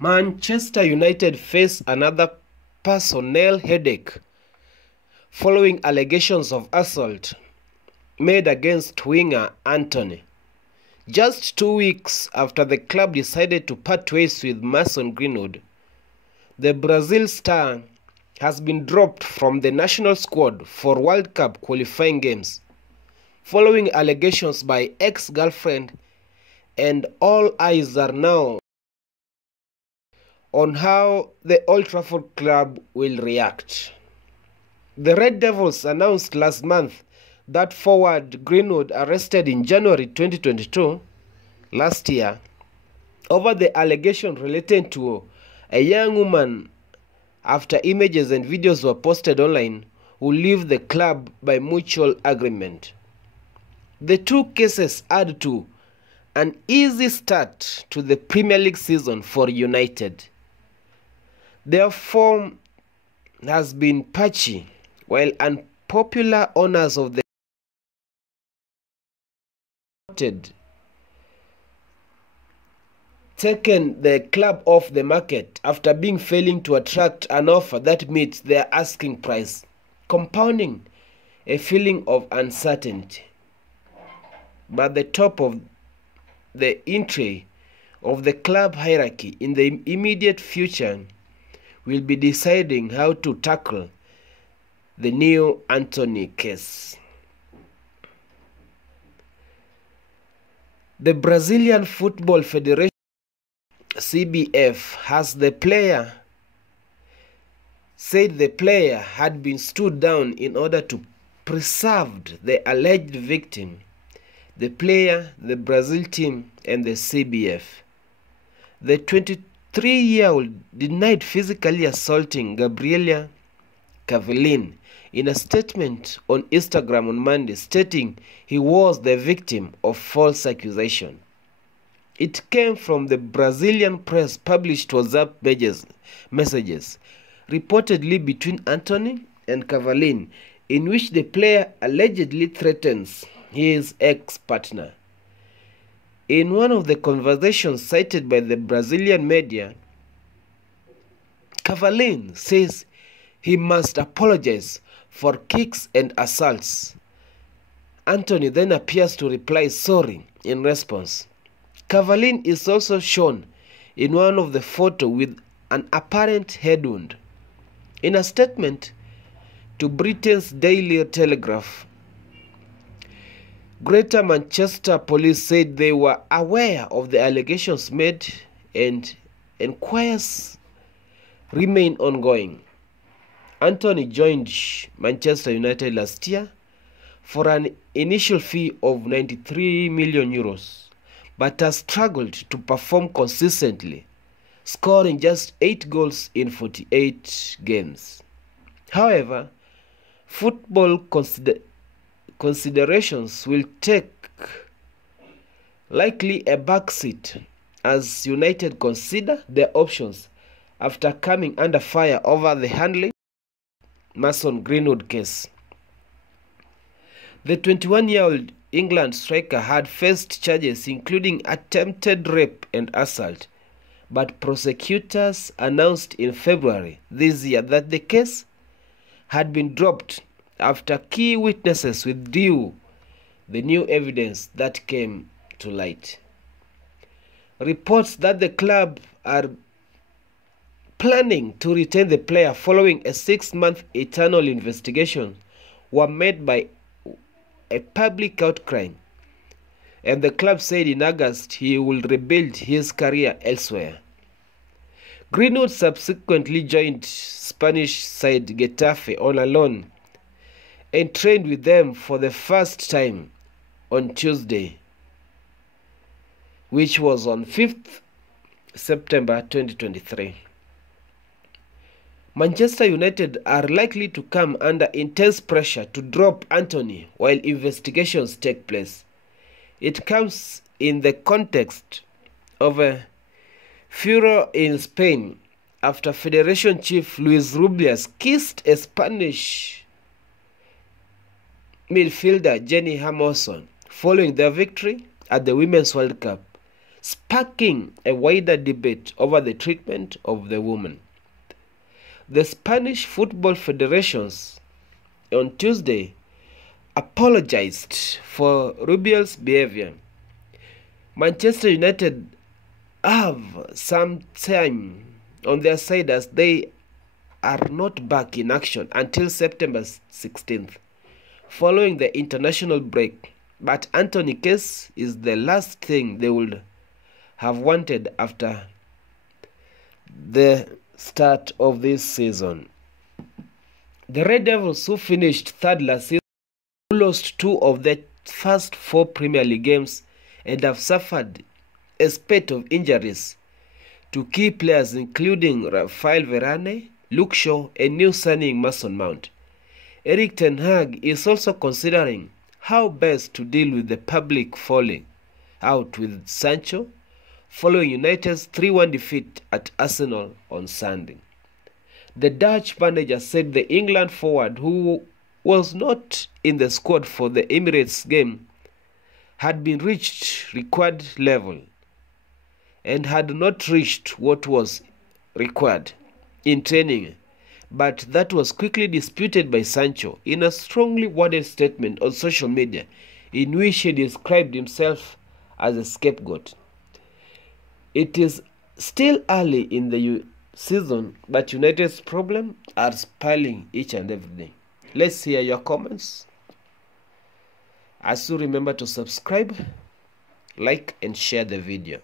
Manchester United face another personnel headache following allegations of assault made against winger Antony. Just 2 weeks after the club decided to part ways with Mason Greenwood, the Brazil star has been dropped from the national squad for World Cup qualifying games, following allegations by ex-girlfriend, and all eyes are now on how the Old Trafford club will react. The Red Devils announced last month that forward Greenwood, arrested in January 2022, last year, over the allegation relating to a young woman after images and videos were posted online, will leave the club by mutual agreement. The two cases add to an easy start to the Premier League season for United. Their form has been patchy, while unpopular owners of the taken the club off the market after failing to attract an offer that meets their asking price, compounding a feeling of uncertainty. But the top of the entry of the club hierarchy in the immediate future will be deciding how to tackle the new Antony case. The Brazilian Football Federation, CBF, has said the player had been stood down in order to preserve the alleged victim, the player, the Brazil team, and the CBF. The 23-year-old denied physically assaulting Gabriela Cavallin in a statement on Instagram on Monday, stating he was the victim of false accusation. It came from the Brazilian press published WhatsApp messages reportedly between Antony and Cavallin, in which the player allegedly threatens his ex-partner. In one of the conversations cited by the Brazilian media, Cavallin says he must apologize for kicks and assaults. Antony then appears to reply sorry in response. Cavallin is also shown in one of the photos with an apparent head wound. In a statement to Britain's Daily Telegraph, Greater Manchester Police said they were aware of the allegations made and inquiries remain ongoing. Antony joined Manchester United last year for an initial fee of €93 million, but has struggled to perform consistently, scoring just 8 goals in 48 games. However, football considerations will take likely a backseat as United consider their options after coming under fire over the handling Mason Greenwood case. The 21-year-old England striker had faced charges including attempted rape and assault, but prosecutors announced in February this year that the case had been dropped after key witnesses withdrew the new evidence that came to light. Reports that the club are planning to retain the player following a 6-month internal investigation were made by a public outcry, and the club said in August he will rebuild his career elsewhere. Greenwood subsequently joined Spanish side Getafe on a loan and trained with them for the first time on Tuesday, which was on 5th September 2023. Manchester United are likely to come under intense pressure to drop Antony while investigations take place. It comes in the context of a furor in Spain after Federation Chief Luis Rubiales kissed a Spanish midfielder Jenny Hermoso following their victory at the Women's World Cup, sparking a wider debate over the treatment of the woman. The Spanish Football Federations on Tuesday apologized for Rubial's behavior. Manchester United have some time on their side as they are not back in action until September 16th, following the international break. But Antony case is the last thing they would have wanted after the start of this season. The Red Devils, who finished third last season, lost 2 of their first 4 Premier League games and have suffered a spate of injuries to key players including Rafael Varane, Luke Shaw and new signing Mason Mount. Erik ten Hag is also considering how best to deal with the public falling out with Sancho following United's 3-1 defeat at Arsenal on Sunday. The Dutch manager said the England forward, who was not in the squad for the Emirates game, had been reached required level and had not reached what was required in training, but that was quickly disputed by Sancho in a strongly worded statement on social media in which he described himself as a scapegoat. It is still early in the season, but United's problems are piling each and every day. Let's hear your comments. As you remember to subscribe, like and share the video.